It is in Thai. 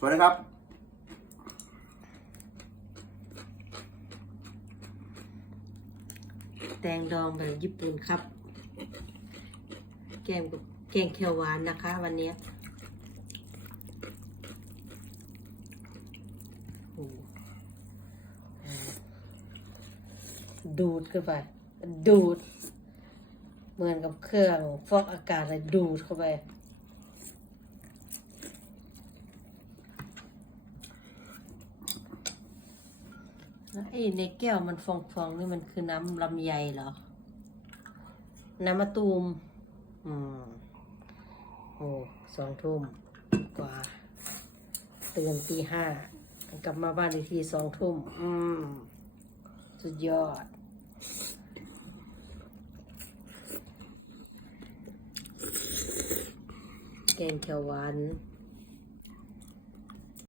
สวัสดีครับ แตงดองแบบญี่ปุ่นครับ แกงกับแกงเขียวหวานนะคะ วันนี้ดูดเข้าไป ดูด เหมือนกับเครื่องฟอกอากาศเลยดูดเข้าไป ไอ้ในแก้วมันฟองๆนี่มันคือน้ำลำไยเหรอ น้ำมะตูม อืมโอ้สองทุ่มกว่าตื่นตีห้ากลับมาบ้านอีกทีสองทุ่ม อืม สุดยอด แกงเขียวหวาน